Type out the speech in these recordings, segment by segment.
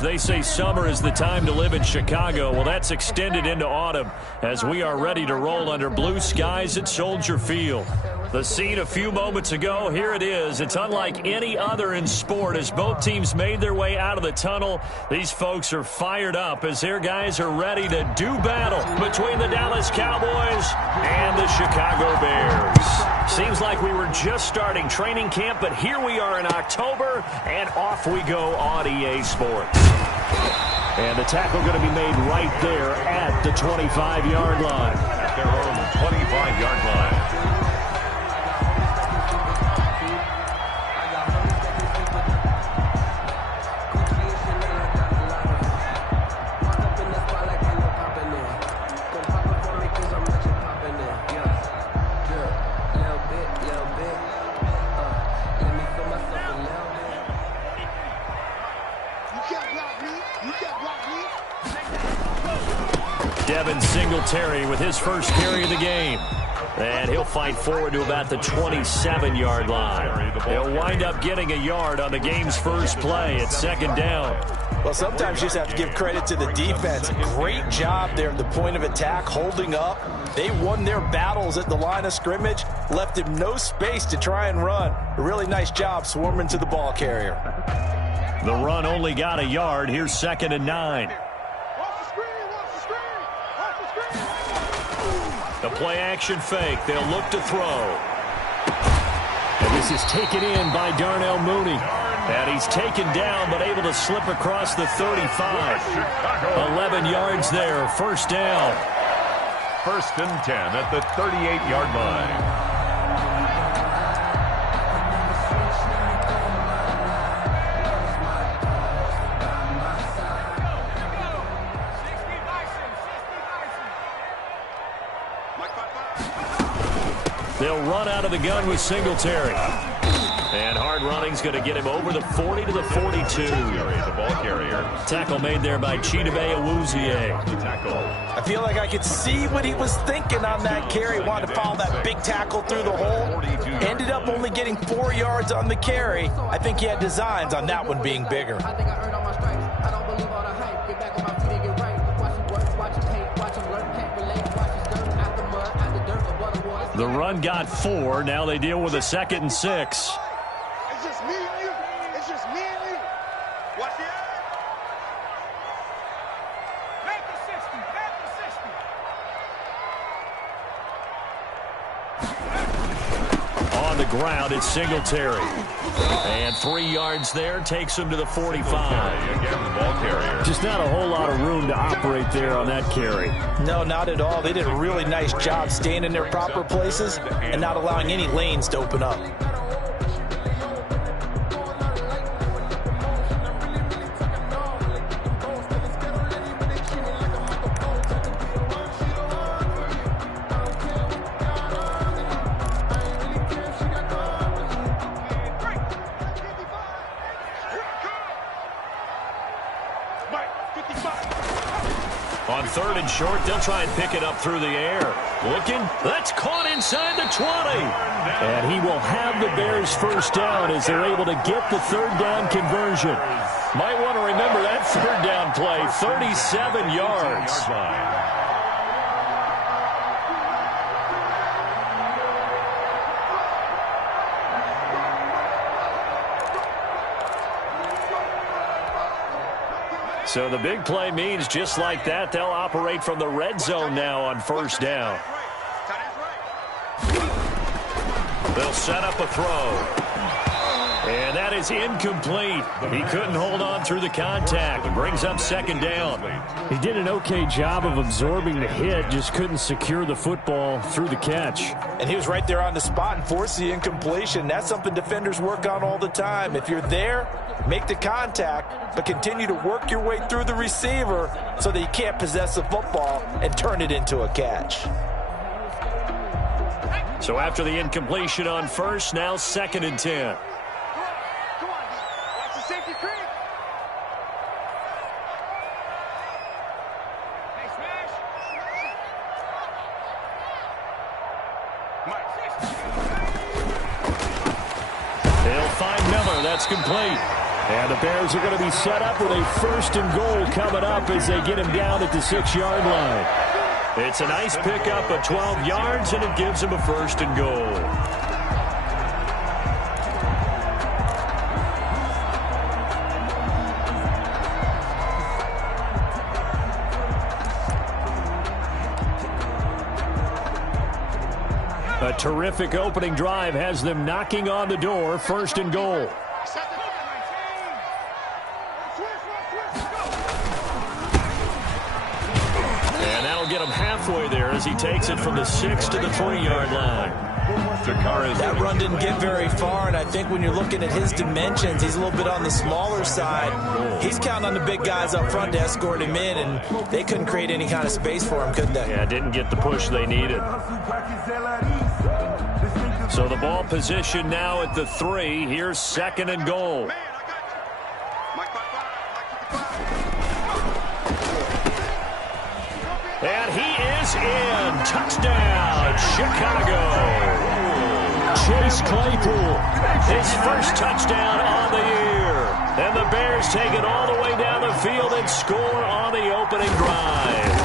They say summer is the time to live in Chicago. Well, that's extended into autumn as we are ready to roll under blue skies at Soldier Field. The scene a few moments ago, here it is. It's unlike any other in sport as both teams made their way out of the tunnel. These folks are fired up as their guys are ready to do battle between the Dallas Cowboys and the Chicago Bears. Seems like we were just starting training camp, but here we are in October, and off we go on EA Sports. And the tackle going to be made right there at the 25-yard line. At their own 25-yard line. Singletary with his first carry of the game. And he'll fight forward to about the 27-yard line. He'll wind up getting a yard on the game's first play at second down. Well, sometimes you just have to give credit to the defense. Great job there at the point of attack, holding up. They won their battles at the line of scrimmage, left him no space to try and run. A really nice job swarming to the ball carrier. The run only got a yard. Here's 2nd and 9. The play-action fake. They'll look to throw. And this is taken in by Darnell Mooney. And he's taken down but able to slip across the 35. 11 yards there. First down. 1st and 10 at the 38-yard line. They'll run out of the gun with Singletary. And hard running's going to get him over the 40 to the 42. The ball carrier. Tackle made there by Chidobe Awuzie. I feel like I could see what he was thinking on that carry. Wanted to follow that big tackle through the hole. Ended up only getting 4 yards on the carry. I think he had designs on that one being bigger. The run got 4. Now they deal with a 2nd and 6. It's just me and you. It's just me and you. Watch the eye. Back to 60. Back to 60. On the ground, it's Singletary. And 3 yards there takes him to the 45. Again, the ball carrier. Just not a whole lot of room to operate there on that carry. No, not at all. They did a really nice job staying in their proper places and not allowing any lanes to open up. On 3rd and short, they'll try and pick it up through the air. Looking, that's caught inside the 20. And he will have the Bears first down as they're able to get the 3rd down conversion. Might want to remember that 3rd down play, 37 yards. So the big play means just like that, they'll operate from the red zone now on 1st down. They'll set up a throw. And that is incomplete. He couldn't hold on through the contact. It brings up 2nd down. He did an okay job of absorbing the hit, just couldn't secure the football through the catch. And he was right there on the spot and forced the incompletion. That's something defenders work on all the time. If you're there, make the contact, but continue to work your way through the receiver so that you can't possess the football and turn it into a catch. So after the incompletion on 1st, now 2nd and 10. They'll find Miller. That's complete. And the Bears are going to be set up with a 1st and goal coming up as they get him down at the 6-yard line. It's a nice pickup of 12 yards, and it gives him a 1st and goal. A terrific opening drive has them knocking on the door, 1st and goal. And that'll get him halfway there as he takes it from the 6 to the 3-yard line. That run didn't get very far, and I think when you're looking at his dimensions, he's a little bit on the smaller side. He's counting on the big guys up front to escort him in, and they couldn't create any kind of space for him, could they? Yeah, didn't get the push they needed. So the ball position now at the 3. Here's 2nd and goal. And he is in. Touchdown, Chicago. Chase Claypool, his first touchdown on the year. And the Bears take it all the way down the field and score on the opening drive.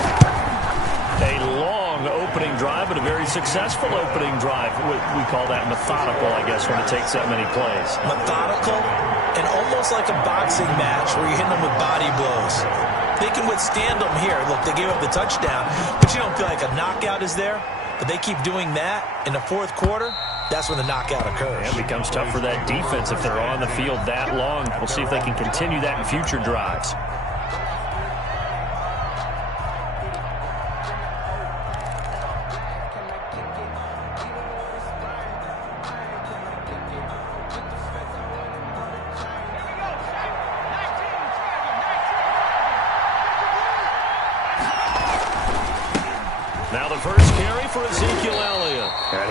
A long opening drive, but a very successful opening drive. We call that methodical, I guess, when it takes that many plays. Methodical and almost like a boxing match where you're hitting them with body blows. They can withstand them here. Look, they gave up the touchdown, but you don't feel like a knockout is there. But they keep doing that in the 4th quarter. That's when the knockout occurs. It becomes tough for that defense if they're on the field that long. We'll see if they can continue that in future drives.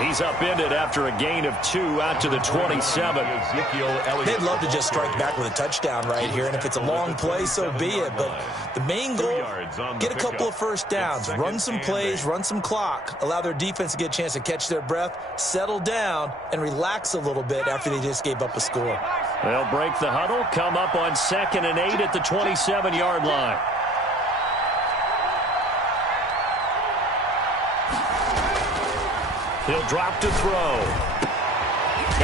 He's upended after a gain of 2 out to the 27. They'd love to just strike back with a touchdown right here, and if it's a long play, so be it. But the main goal, get a couple of first downs, run some plays, run some clock, allow their defense to get a chance to catch their breath, settle down, and relax a little bit after they just gave up a score. They'll break the huddle, come up on 2nd and 8 at the 27-yard line. He'll drop to throw.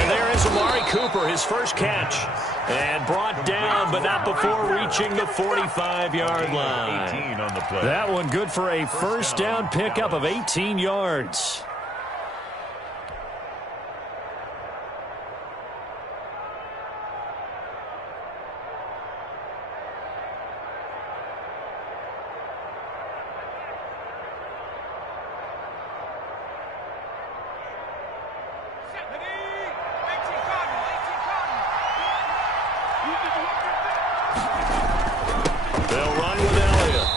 And there is Amari Cooper, his first catch. And brought down, but not before reaching the 45-yard line. That one good for a first down pickup of 18 yards.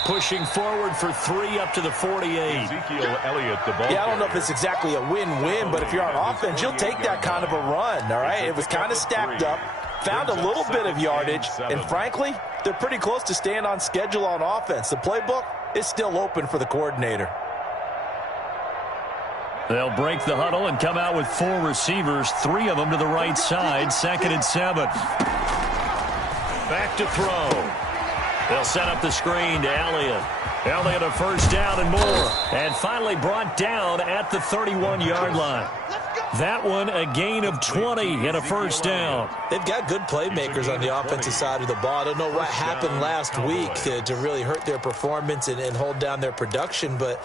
Pushing forward for 3 up to the 48. Yeah, I don't know if it's exactly a win-win, but if you're on offense, you'll take that kind of a run, all right? It was kind of stacked up, found a little bit of yardage, and frankly, they're pretty close to staying on schedule on offense. The playbook is still open for the coordinator. They'll break the huddle and come out with 4 receivers, 3 of them to the right side, 2nd and 7. Back to throw. They'll set up the screen to Elliott. Elliott a first down and more. And finally brought down at the 31-yard line. That one a gain of 20 and a first down. They've got good playmakers on the offensive side of the ball. I don't know what happened last week to really hurt their performance and hold down their production, but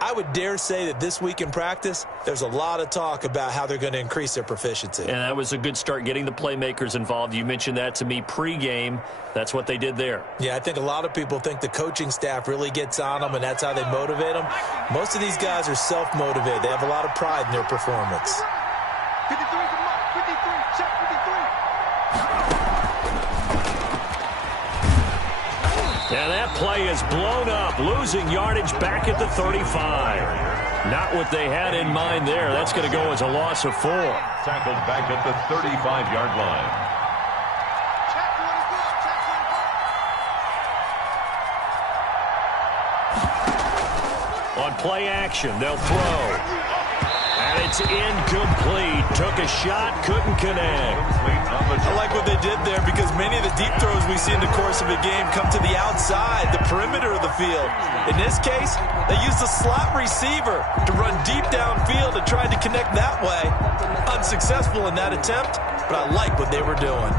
I would dare say that this week in practice, there's a lot of talk about how they're going to increase their proficiency. And that was a good start, getting the playmakers involved. You mentioned that to me pregame. That's what they did there. Yeah, I think a lot of people think the coaching staff really gets on them, and that's how they motivate them. Most of these guys are self-motivated. They have a lot of pride in their performance. 53, come on, 53, check 53. And that play is blown up, losing yardage back at the 35. Not what they had in mind there. That's going to go as a loss of 4. Tackled back at the 35-yard line. On play action, they'll throw. And it's It's incomplete. Took a shot, couldn't connect. I like what they did there because many of the deep throws we see in the course of a game come to the outside, the perimeter of the field. In this case, they used a slot receiver to run deep downfield and tried to connect that way. Unsuccessful in that attempt, but I like what they were doing.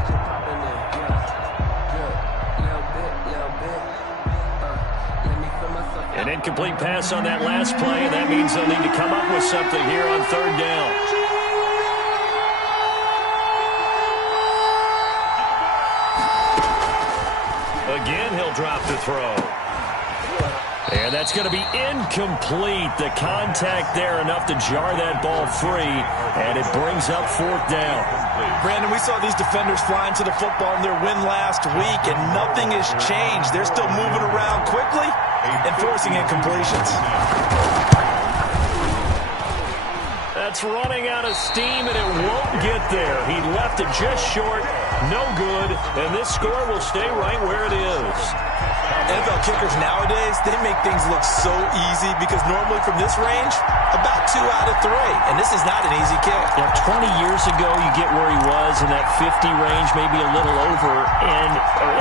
An incomplete pass on that last play, and that means they'll need to come up with something here on third down. Again, he'll drop the throw. And that's going to be incomplete. The contact there enough to jar that ball free, and it brings up fourth down. Brandon, we saw these defenders flying to the football in their win last week, and nothing has changed. They're still moving around quickly and forcing incompletions. That's running out of steam, and it won't get there. He left it just short, no good, and this score will stay right where it is. NFL kickers nowadays, they make things look so easy because normally from this range, about 2 out of 3. And this is not an easy kick. Yeah, 20 years ago, you get where he was in that 50 range, maybe a little over. And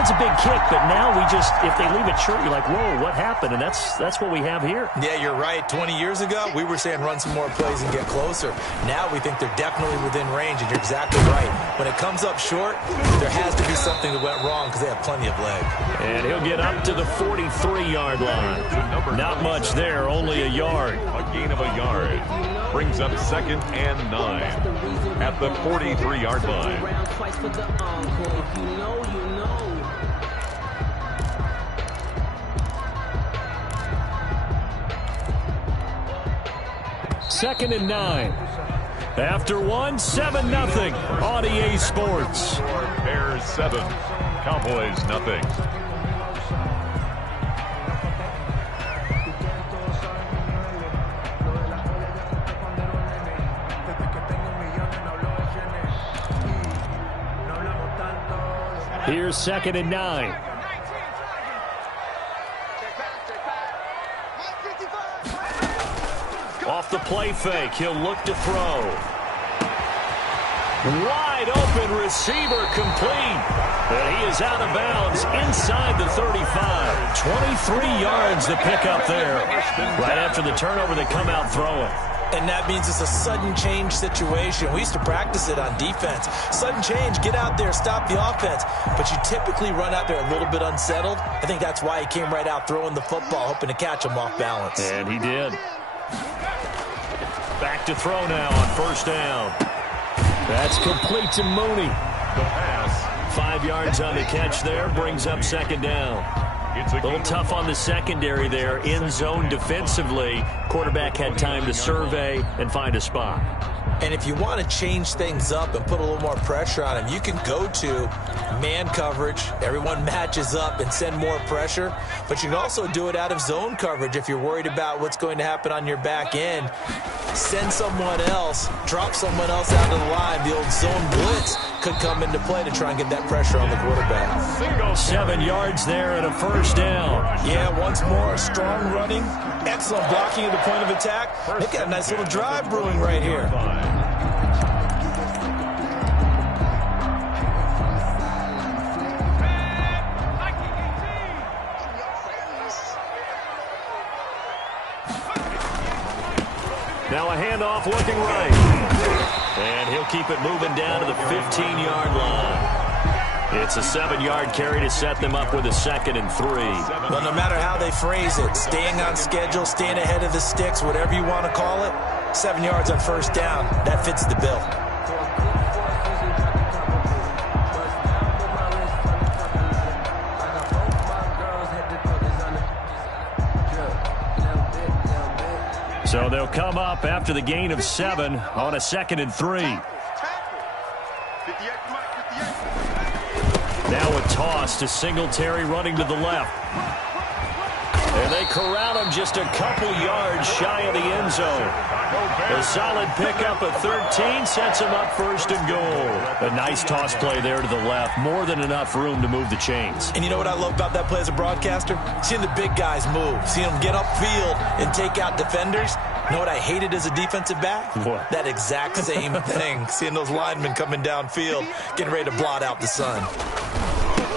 it's a big kick, but now we just, if they leave it short, you're like, whoa, what happened? And that's what we have here. Yeah, you're right. 20 years ago, we were saying run some more plays and get closer. Now we think they're definitely within range, and you're exactly right. When it comes up short, there has to be something that went wrong because they have plenty of leg. And he'll get up to the 43-yard line. Not much there, only a yard. A gain of a yard. Brings up 2nd and 9 at the 43-yard line. Second and 9. After 1, 7-0 on EA Sports. Bears 7, Cowboys nothing. Here's 2nd and 9. Off the play fake, he'll look to throw. Wide open receiver complete. And he is out of bounds inside the 35. 23 yards to pick up there. Right after the turnover, they come out throwing. And that means it's a sudden change situation. We used to practice it on defense. Sudden change, get out there, stop the offense. But you typically run out there a little bit unsettled. I think that's why he came right out throwing the football, hoping to catch him off balance. And he did. Back to throw now on first down. That's complete to Mooney. The pass. 5 yards on the catch there, brings up 2nd down. A little tough on the secondary there, in zone defensively. Quarterback had time to survey and find a spot. And if you want to change things up and put a little more pressure on him, you can go to man coverage. Everyone matches up and send more pressure. But you can also do it out of zone coverage if you're worried about what's going to happen on your back end. Send someone else, drop someone else out of the line. The old zone blitz could come into play to try and get that pressure on the quarterback. 7 yards there and a first down. Yeah, once more, strong running, excellent blocking at the point of attack. They've got a nice little drive brewing right here. Now a handoff looking right. And he'll keep it moving down to the 15-yard line. It's a 7-yard carry to set them up with a 2nd and 3. Well, no matter how they phrase it, staying on schedule, staying ahead of the sticks, whatever you want to call it, 7 yards on first down, that fits the bill. So they'll come up after the gain of 7 on a 2nd and 3. Now a toss to Singletary running to the left. And they corral him just a couple yards shy of the end zone. A solid pickup of 13 sets him up first and goal. A nice toss play there to the left. More than enough room to move the chains. And you know what I love about that play as a broadcaster? Seeing the big guys move. Seeing them get upfield and take out defenders. You know what I hated as a defensive back? What? That exact same thing. Seeing those linemen coming downfield, getting ready to blot out the sun.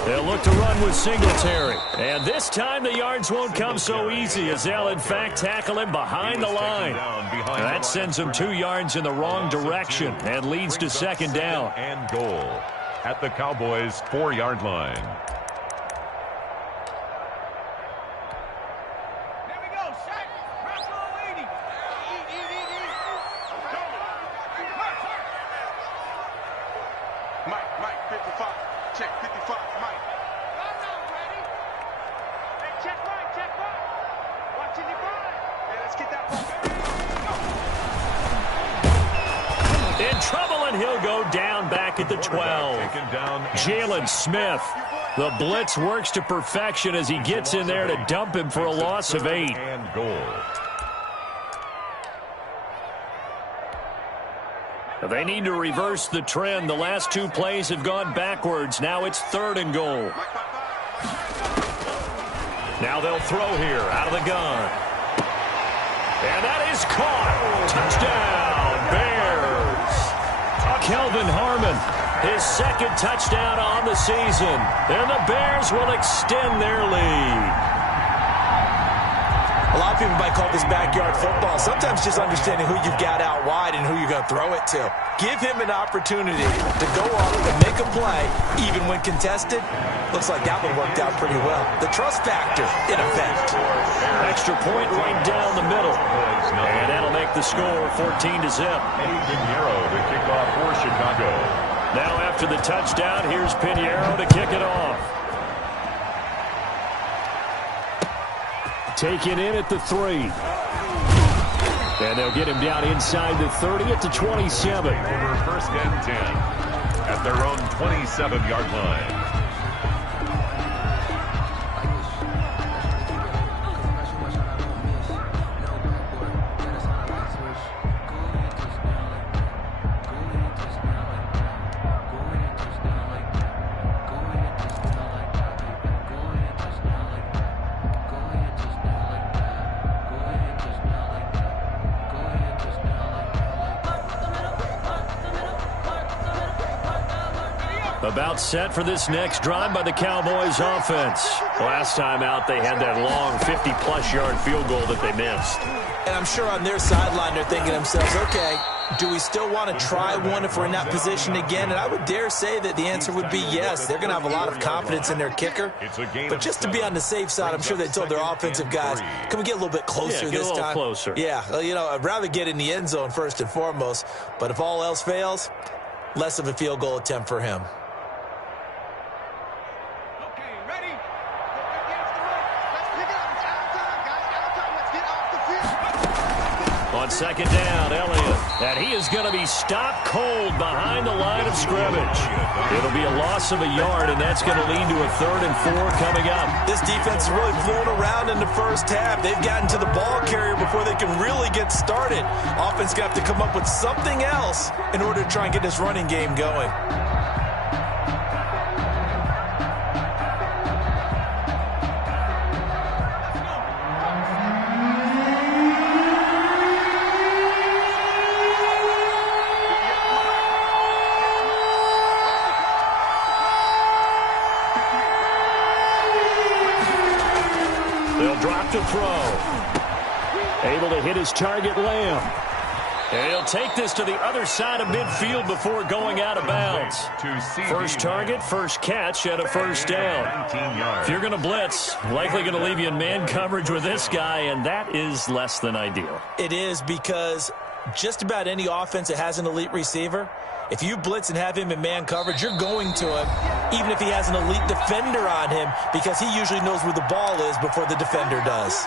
They'll look to run with Singletary. And this time the yards won't come so easy as they'll, in fact, tackle him behind the line. That sends him 2 yards in the wrong direction and leads to second down. And goal at the Cowboys' 4-yard line. Mike, 55. Check 55, Mike. Ready? Hey, check right. Watching your right. Hey, let's get that ball. In trouble, and he'll go down back at the 12. Jalen Smith. The blitz works to perfection as he gets in there to dump him for a loss of 8. And goal. They need to reverse the trend. The last 2 plays have gone backwards. Now it's 3rd and goal. Now they'll throw here out of the gun. And that is caught. Touchdown, Bears. Kelvin Harmon, his 2nd touchdown on the season. And the Bears will extend their lead. A lot of people might call this backyard football. Sometimes just understanding who you've got out wide and who you're going to throw it to. Give him an opportunity to go up and make a play, even when contested. Looks like that one worked out pretty well. The trust factor, in effect. Extra point right down the middle. And that'll make the score 14-0. Pinheiro to kick off for Chicago. Now after the touchdown, here's Pinheiro to kick it off. Taken in at the 3. And they'll get him down inside the 30 at the 27. Over 1st and 10 at their own 27-yard line. About set for this next drive by the Cowboys offense. Last time out, they had that long 50-plus yard field goal that they missed. And I'm sure on their sideline they're thinking to themselves, okay, do we still want to try one if we're in that position again? And I would dare say that the answer would be yes. They're going to have a lot of confidence in their kicker. But just to be on the safe side, I'm sure they told their offensive guys, can we get a little bit closer this time? Get a little closer. Yeah, you know, I'd rather get in the end zone first and foremost. But if all else fails, less of a field goal attempt for him. On second down, Elliott. And he is going to be stopped cold behind the line of scrimmage. It'll be a loss of a yard, and that's going to lead to a 3rd and 4 coming up. This defense is really flown around in the first half. They've gotten to the ball carrier before they can really get started. Offense going to have to come up with something else in order to try and get this running game going. To throw. Able to hit his target, Lamb. And he'll take this to the other side of midfield before going out of bounds. First target, first catch, and a 1st down. If you're going to blitz, likely going to leave you in man coverage with this guy, and that is less than ideal. It is, because just about any offense that has an elite receiver, if you blitz and have him in man coverage, you're going to him, even if he has an elite defender on him, because he usually knows where the ball is before the defender does.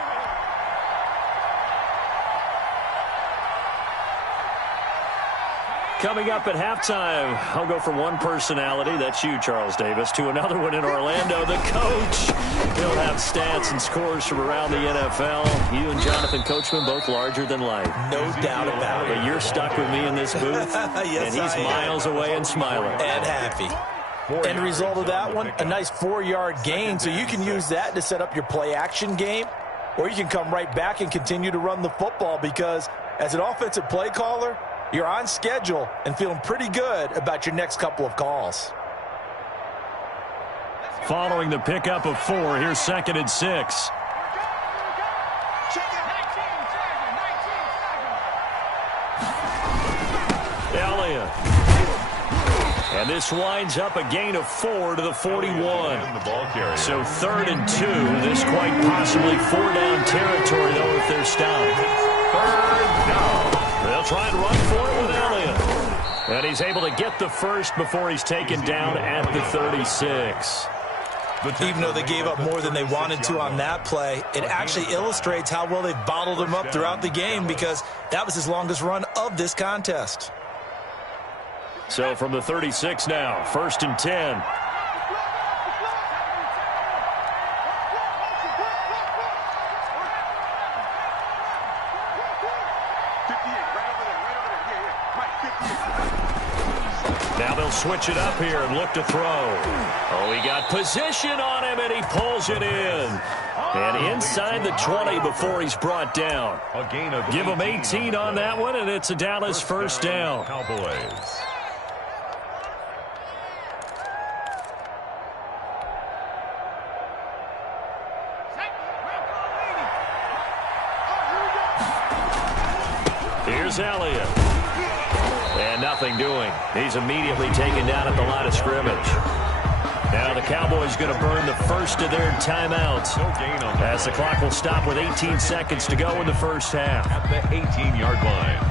Coming up at halftime, I'll go from one personality, that's you, Charles Davis, to another one in Orlando, the coach. He'll have stats and scores from around the NFL. You and Jonathan Coachman both larger than life. No doubt about it. But you're stuck with me in this booth, yes, and he's miles away and smiling. And happy. End result of that one, a nice 4-yard gain, so you can use that to set up your play-action game, or you can come right back and continue to run the football because as an offensive play caller, you're on schedule and feeling pretty good about your next couple of calls. Following the pickup of 4, here's 2nd and 6. Elliott. And this winds up a gain of 4 to the 41. So 3rd and 2. This quite possibly 4-down territory, though, if they're stopped. 3rd down. They'll try and run for it with Elliott. And he's able to get the first before he's taken down at the 36. Even though they gave up more than they wanted to on that play, it actually illustrates how well they've bottled him up throughout the game because that was his longest run of this contest. So from the 36 now, 1st and 10. Now they'll switch it up here and look to throw. Oh, he got position on him, and he pulls it in. And inside the 20 before he's brought down. Give him 18 on that one, and it's a Dallas first down. Cowboys. Here's Elliott. And nothing doing. He's immediately taken down at the line of scrimmage. Now the Cowboys going to burn the first of their timeouts as the clock will stop with 18 seconds to go in the first half. At the 18-yard line.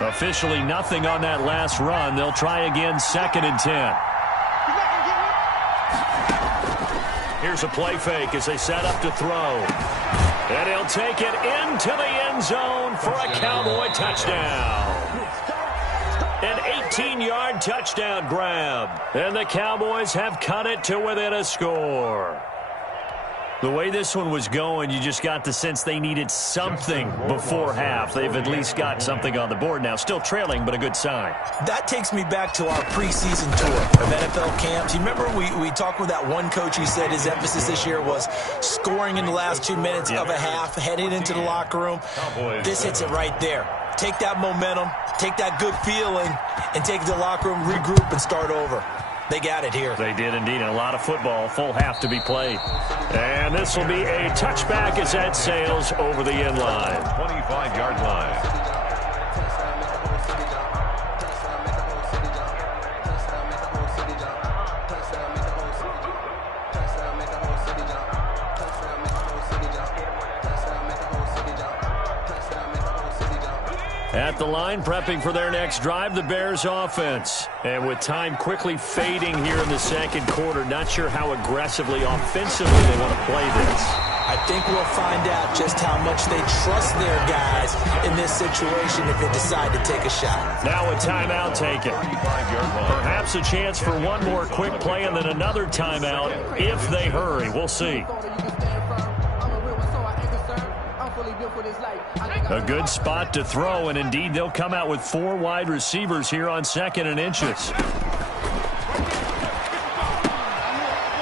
Officially nothing on that last run. They'll try again, 2nd and 10. Here's a play fake as they set up to throw. And he'll take it into the end zone for a Cowboy touchdown. An 18-yard touchdown grab. And the Cowboys have cut it to within a score. The way this one was going, you just got the sense they needed something before half. They've at least got something on the board now. Still trailing, but a good sign. That takes me back to our preseason tour of NFL camps. You remember we talked with that one coach who said his emphasis this year was scoring in the last 2 minutes of a half, heading into the locker room. This hits it right there. Take that momentum, take that good feeling, and take it to the locker room, regroup, and start over. They got it here. They did indeed. And a lot of football, full half to be played. And this will be a touchback as that sails over the end line. 25-yard line. At the line, prepping for their next drive, the Bears offense. And with time quickly fading here in the second quarter, not sure how aggressively, offensively they want to play this. I think we'll find out just how much they trust their guys in this situation if they decide to take a shot. Now a timeout taken. Perhaps a chance for one more quick play and then another timeout if they hurry. We'll see. A good spot to throw, and indeed they'll come out with 4 wide receivers here on 2nd and inches.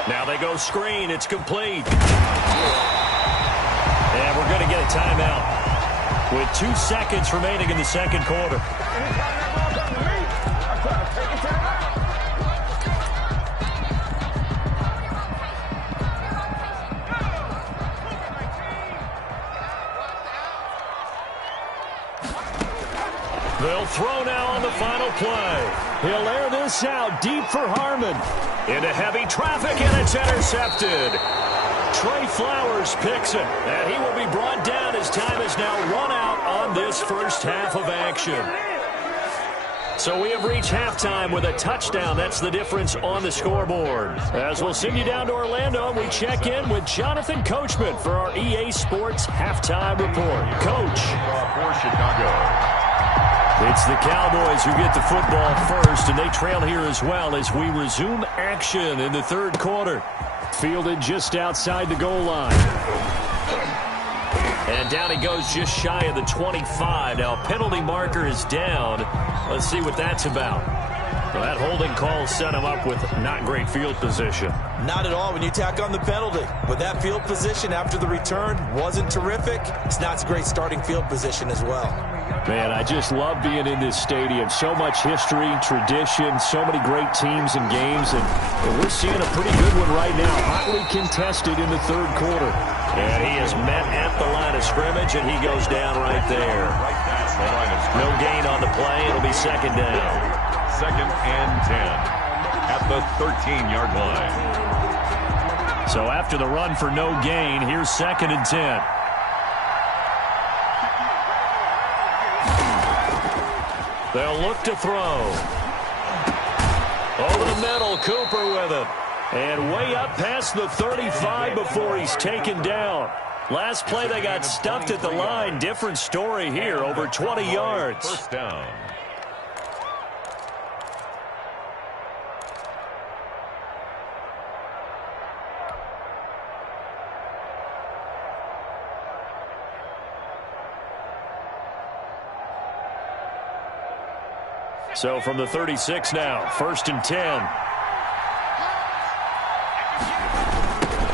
Now they go screen. It's complete. And we're going to get a timeout with 2 seconds remaining in the second quarter. They'll throw now on the final play. He'll air this out deep for Harmon. Into heavy traffic, and it's intercepted. Trey Flowers picks it, and he will be brought down as time is now run out on this first half of action. So we have reached halftime with a touchdown. That's the difference on the scoreboard. As we'll send you down to Orlando, we check in with Jonathan Coachman for our EA Sports Halftime Report. Coach. For Chicago. It's the Cowboys who get the football first, and they trail here as well as we resume action in the third quarter. Fielded just outside the goal line. And down he goes just shy of the 25. Now a penalty marker is down. Let's see what that's about. Well, that holding call set him up with not great field position. Not at all when you tack on the penalty. With that field position after the return wasn't terrific, it's not a great starting field position as well. Man, I just love being in this stadium. So much history, tradition, so many great teams and games, and we're seeing a pretty good one right now. Hotly contested in the third quarter. And he is met at the line of scrimmage, and he goes down right there. No gain on the play. It'll be second down. Second and 10 at the 13-yard line. So after the run for no gain, here's second and 10. They'll look to throw. Over the middle, Cooper with it. And way up past the 35 before he's taken down. Last play they got stuffed at the line. Different story here, over 20 yards. First down. So from the 36 now, first and 10.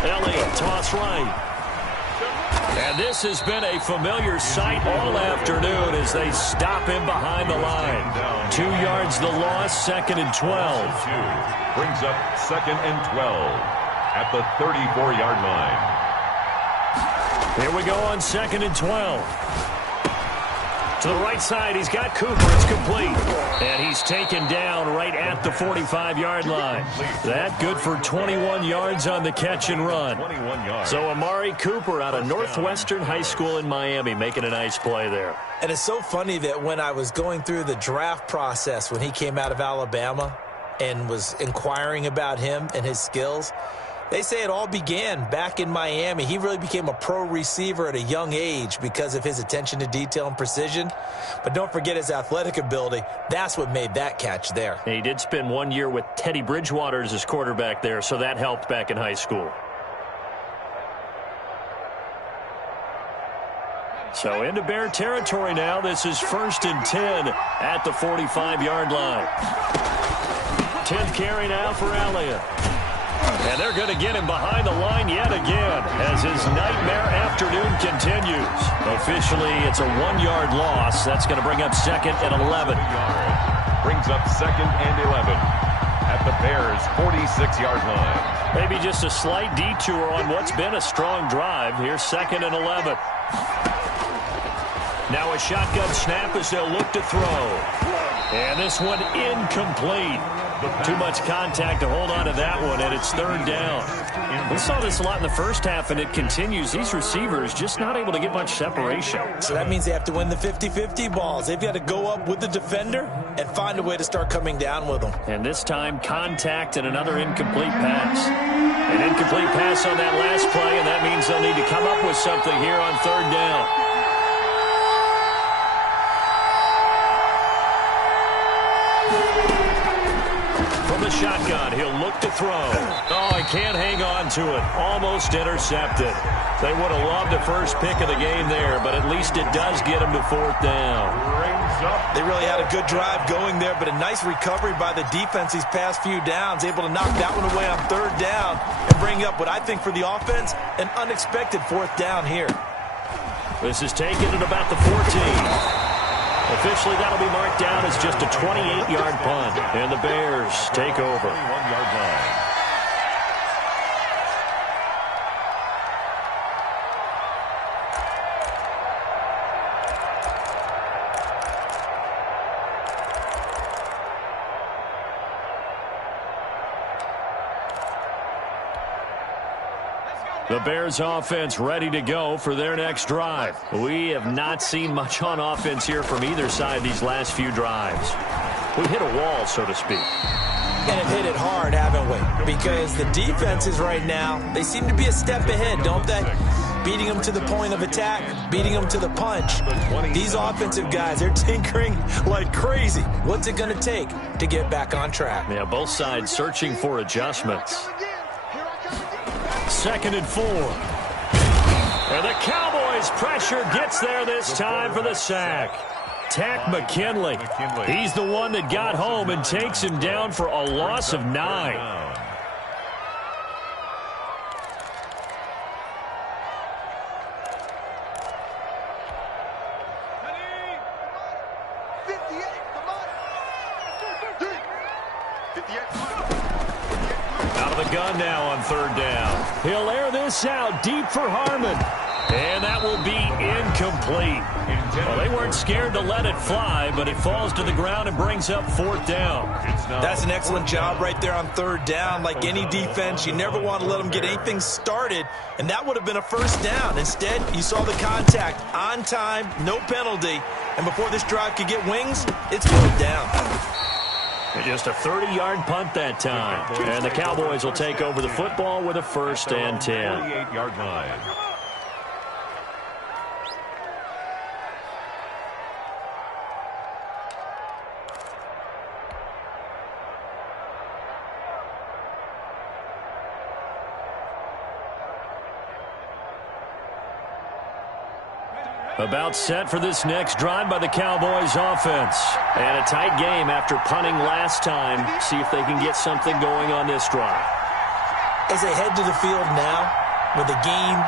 Elliott, toss right. And this has been a familiar sight all afternoon as they stop him behind the line. 2 yards the loss, second and 12. Brings up second and 12 at the 34-yard line. Here we go on second and 12. To the right side, he's got Cooper. It's complete. And he's taken down right at the 45-yard line. That good for 21 yards on the catch and run. 21 yards. So Amari Cooper out of Northwestern High School in Miami making a nice play there. And it's so funny that when I was going through the draft process when he came out of Alabama and was inquiring about him and his skills, they say it all began back in Miami. He really became a pro receiver at a young age because of his attention to detail and precision. But don't forget his athletic ability. That's what made that catch there. And he did spend 1 year with Teddy Bridgewater as his quarterback there, so that helped back in high school. So into Bear territory now. This is first and 10 at the 45-yard line. 10th carry now for Elliott. And they're going to get him behind the line yet again as his nightmare afternoon continues. Officially, it's a 1-yard loss. That's going to bring up second and 11. Brings up second and 11 at the Bears' 46-yard line. Maybe just a slight detour on what's been a strong drive. Here's second and 11. Now a shotgun snap as they'll look to throw. And this one incomplete. Too much contact to hold on to that one, and it's third down. We saw this a lot in the first half, and it continues. These receivers just not able to get much separation. So that means they have to win the 50-50 balls. They've got to go up with the defender and find a way to start coming down with them. And this time, contact and another incomplete pass. An incomplete pass on that last play, and that means they'll need to come up with something here on third down. The shotgun, he'll look to throw. Oh, he can't hang on to it. Almost intercepted. They would have loved the first pick of the game there, but at least it does get him to fourth down. They really had a good drive going there, but a nice recovery by the defense these past few downs, able to knock that one away on third down and bring up what I think for the offense, an unexpected fourth down here. This is taken at about the 14. Officially, that'll be marked down as just a 28-yard punt. And the Bears take over. 21-yard line. The Bears offense ready to go for their next drive. We have not seen much on offense here from either side these last few drives. we hit a wall, so to speak. And have hit it hard, haven't we? Because the defenses right now, they seem to be a step ahead, don't they? Beating them to the point of attack, beating them to the punch. These offensive guys, they're tinkering like crazy. What's it going to take to get back on track? Yeah, both sides searching for adjustments. 2nd and 4. And the Cowboys' pressure gets there this time for the sack. Tack McKinley. He's the one that got home and takes him down for a loss of 9. Out of the gun now on 3rd down. He'll air this out deep for Harmon. And that will be incomplete. Well, they weren't scared to let it fly, but it falls to the ground and brings up 4th down. That's an excellent job right there on 3rd down. Like any defense, you never want to let them get anything started, and that would have been a 1st down. Instead, you saw the contact on time, no penalty, and before this drive could get wings, it's 4th down. Just a 30-yard punt that time. And the Cowboys will take over the football with a 1st and 10. 28-yard line. About set for this next drive by the Cowboys offense. And a tight game after punting last time. See if they can get something going on this drive. As they head to the field now, with the game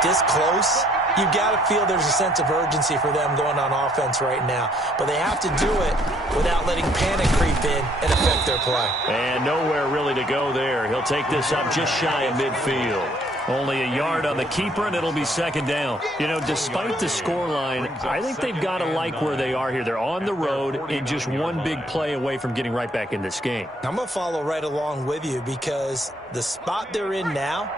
this close, you've got to feel there's a sense of urgency for them going on offense right now. But they have to do it without letting panic creep in and affect their play. And nowhere really to go there. He'll take this up just shy of midfield. Only a yard on the keeper, and it'll be 2nd down. You know, despite the scoreline, I think they've got to like where they are here. They're on the road and just one big play away from getting right back in this game. I'm going to follow right along with you because the spot they're in now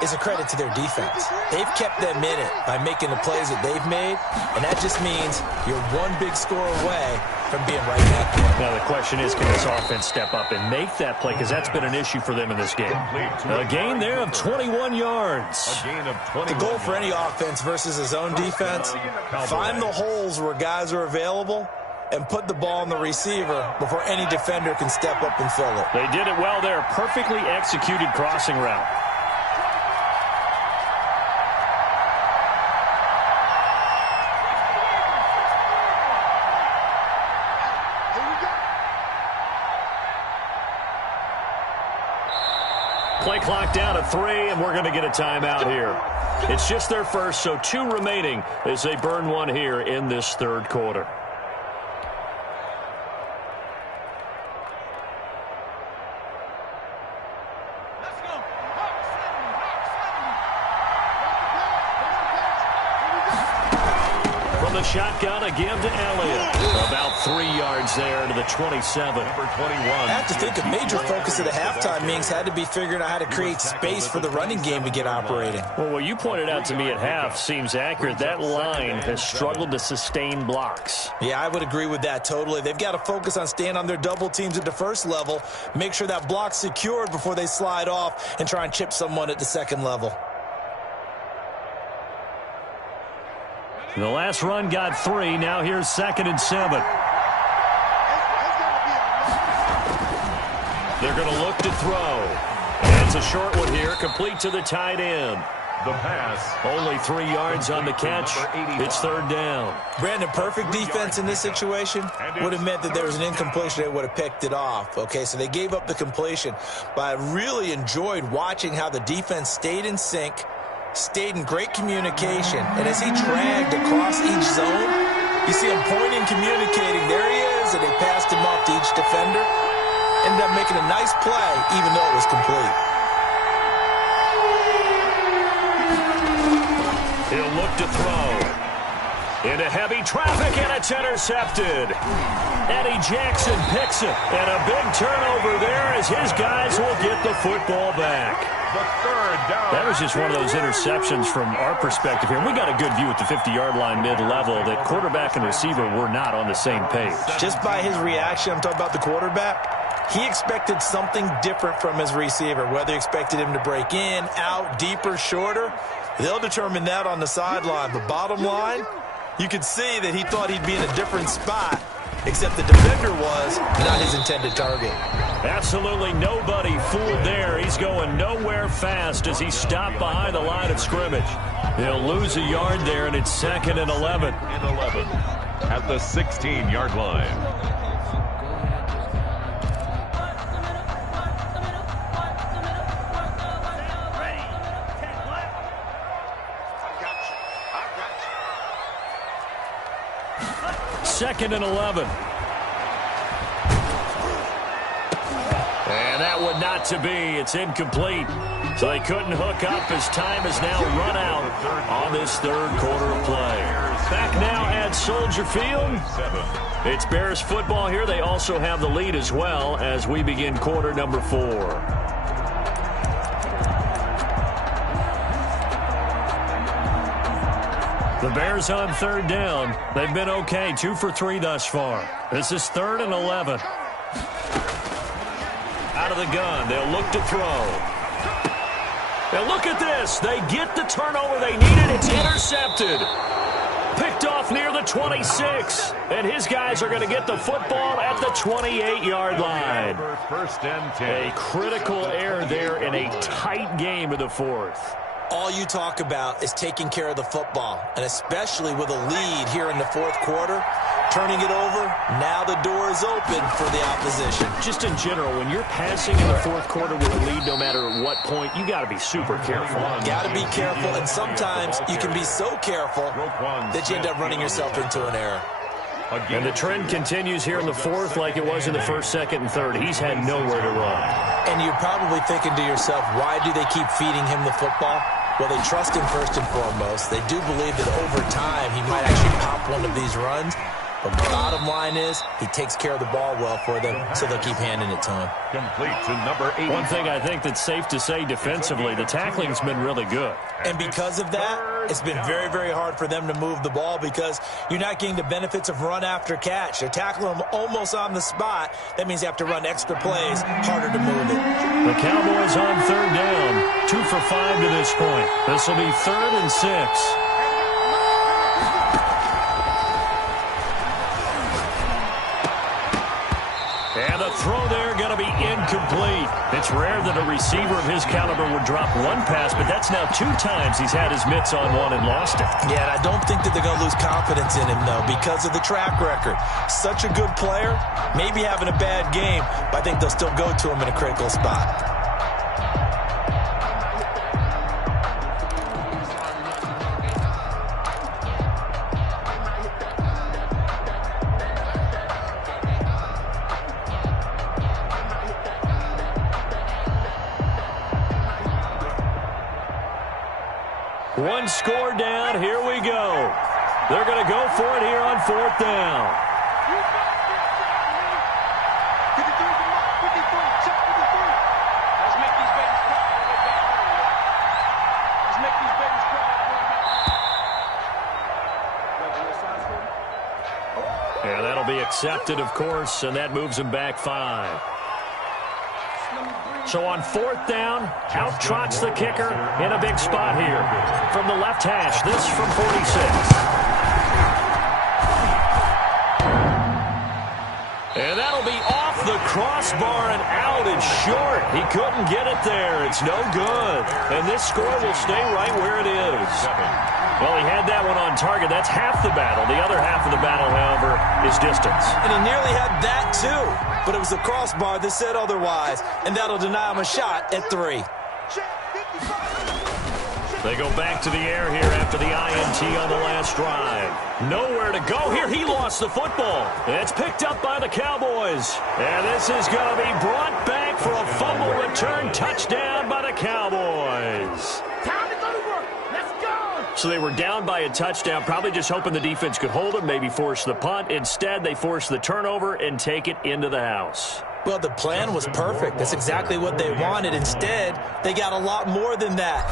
is a credit to their defense. They've kept them in it by making the plays that they've made, and that just means you're one big score away from being right back there. Now the question is, can this offense step up and make that play? Because that's been an issue for them in this game. A gain there of 21 yards. The goal for any offense versus a zone defense, find the holes where guys are available and put the ball on the receiver before any defender can step up and fill it. They did it well there. Perfectly executed crossing route. Play clock down to 3, and we're going to get a timeout here. It's just their first, so 2 remaining as they burn one here in this 3rd quarter. From the shotgun again to Elliott. About 3 yards there to the 27. Number 21. I have to think a major focus of the halftime meetings had to be figuring out how to create space for the running game to get operating. Well, what you pointed out to me at half seems accurate. That line has struggled to sustain blocks. Yeah, I would agree with that totally. They've got to focus on staying on their double teams at the 1st level, make sure that block's secured before they slide off and try and chip someone at the 2nd level. The last run got 3. Now here's 2nd and 7. They're going to look to throw. And it's a short one here, complete to the tight end. The pass. Only 3 yards on the catch. It's 3rd down. Brandon, perfect defense in this situation would have meant that there was an incompletion. They would have picked it off. Okay, so they gave up the completion. But I really enjoyed watching how the defense stayed in sync, stayed in great communication, and as he dragged across each zone, you see him pointing, communicating. There he is, and they passed him off to each defender. Ended up making a nice play, even though it was complete. He'll look to throw. Into heavy traffic, and it's intercepted. Eddie Jackson picks it, and a big turnover there as his guys will get the football back. the third down. That was just one of those interceptions from our perspective here. We got a good view at the 50-yard line mid-level that quarterback and receiver were not on the same page. Just by his reaction, I'm talking about the quarterback, he expected something different from his receiver, whether he expected him to break in, out, deeper, shorter. They'll determine that on the sideline. But bottom line, you could see that he thought he'd be in a different spot, except the defender was not his intended target. Absolutely nobody fooled there. He's going nowhere fast as he stopped behind the line of scrimmage. He'll lose a yard there, and it's 2nd and 11. At the 16-yard line. Second and 11. And that one not to be. It's incomplete. So they couldn't hook up as time has now run out on this third quarter of play. Back now at Soldier Field. It's Bears football here. They also have the lead as well as we begin quarter number 4. The Bears on third down. They've been okay, 2 for 3 thus far. This is 3rd and 11. Out of the gun, they'll look to throw. Now look at this. They get the turnover they needed. It's intercepted. Picked off near the 26. And his guys are going to get the football at the 28-yard line. First and 10. A critical error there in a tight game of the 4th. All you talk about is taking care of the football, and especially with a lead here in the 4th quarter, turning it over, now the door is open for the opposition. Just in general, when you're passing in the 4th quarter with a lead, no matter what point, you got to be super careful. Got to be careful, and sometimes you can be so careful that you end up running yourself into an error. And the trend continues here in the 4th like it was in the 1st, 2nd, and 3rd. He's had nowhere to run. And you're probably thinking to yourself, why do they keep feeding him the football? Well, they trust him first and foremost. They do believe that over time he might actually pop one of these runs. But the bottom line is he takes care of the ball well for them, so they'll keep handing it to him. Complete to number 8. One thing I think that's safe to say defensively, the tackling's been really good. And because of that, it's been very, very hard for them to move the ball because you're not getting the benefits of run after catch. They're tackling them almost on the spot. That means you have to run extra plays, harder to move it. The Cowboys on third down, 2 for 5 to this point. This will be 3rd and 6. And the throw there going to be incomplete. It's rare that a receiver of his caliber would drop one pass, but that's now 2 times he's had his mitts on one and lost it. Yeah, and I don't think that they're going to lose confidence in him, though, because of the track record. Such a good player, maybe having a bad game, but I think they'll still go to him in a critical spot. One score down. Here we go. They're going to go for it here on 4th down. Yeah, that'll be accepted, of course, and that moves him back 5. So on 4th down, out trots the kicker in a big spot here. From the left hash, this from 46. And that'll be off the crossbar and out and short. He couldn't get it there. It's no good. And this score will stay right where it is. Well, he had that one on target. That's half the battle. The other half of the battle, however, is distance. And he nearly had that, too. But it was the crossbar that said otherwise, and that'll deny him a shot at 3. They go back to the air here after the INT on the last drive. Nowhere to go here. He lost the football. It's picked up by the Cowboys. And this is going to be brought back for a fumble return touchdown by the Cowboys. Time is over. Let's go. So they were down by a touchdown, probably just hoping the defense could hold them, maybe force the punt. Instead, they force the turnover and take it into the house. Well, the plan was perfect. That's exactly what they wanted. Instead, they got a lot more than that.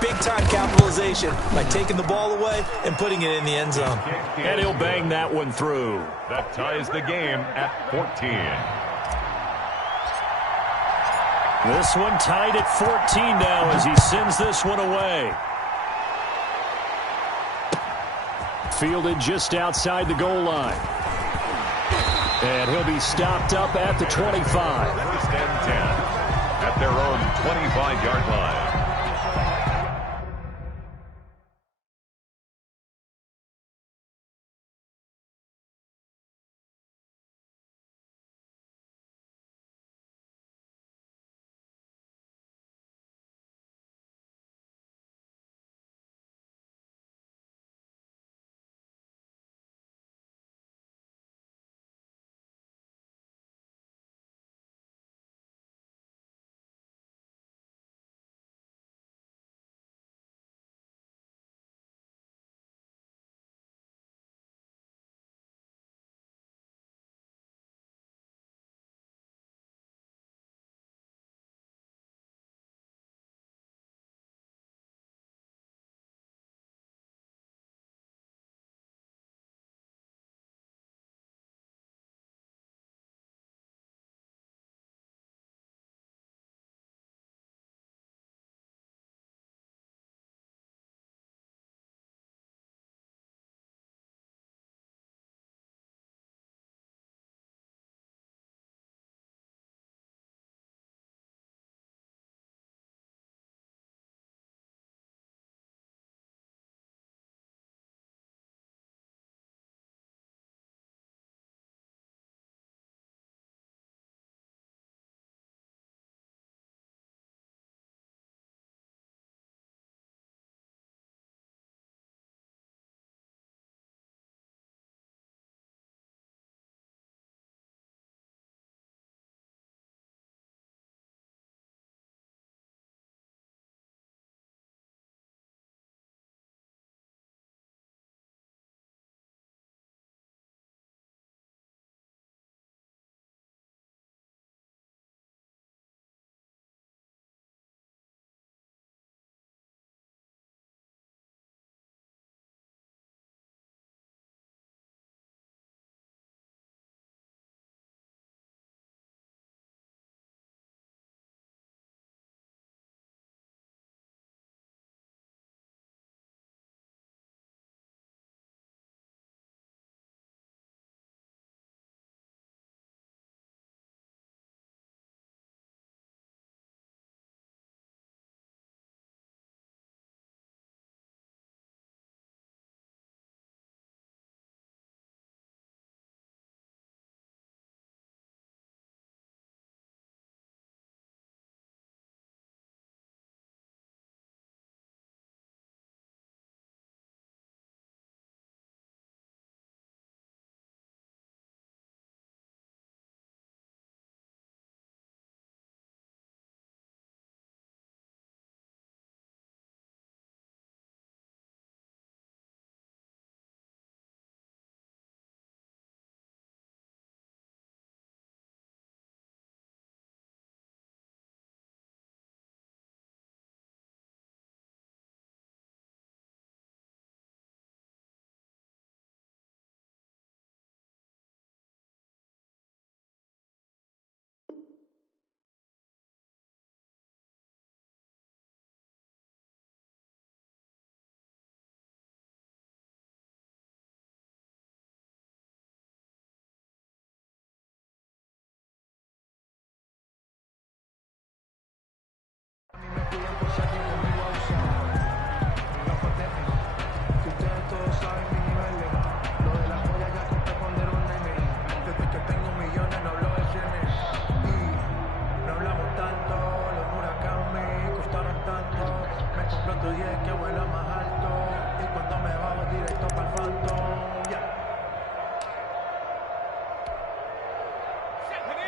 Big-time capitalization by taking the ball away and putting it in the end zone. And he'll bang that one through. That ties the game at 14. This one tied at 14 now as he sends this one away. Fielded just outside the goal line. And he'll be stopped up at the 25. First and 10 at their own 25-yard line.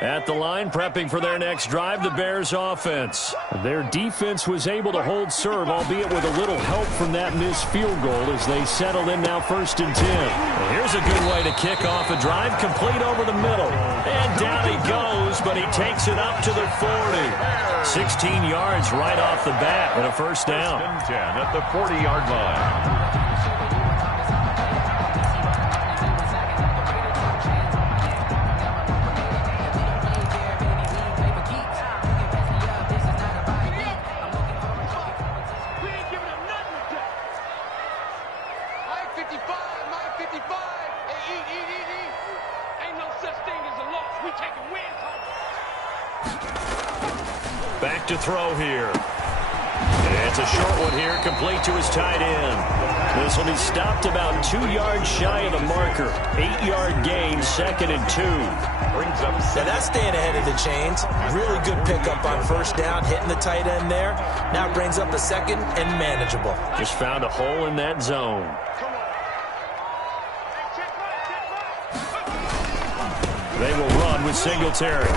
At the line, prepping for their next drive, the Bears offense. Their defense was able to hold serve, albeit with a little help from that missed field goal as they settle in now 1st and 10. Well, here's a good way to kick off a drive, complete over the middle. And down he goes, but he takes it up to the 40. 16 yards right off the bat and a first down. 10 at the 40-yard line. Back to throw here. It's a short one here, complete to his tight end. This will be stopped about 2 yards shy of the marker. 8-yard gain, 2nd and 2. Brings up now that's staying ahead of the chains. Really good pickup on first down, hitting the tight end there. Now brings up a 2nd and manageable. Just found a hole in that zone. They will run with Singletary.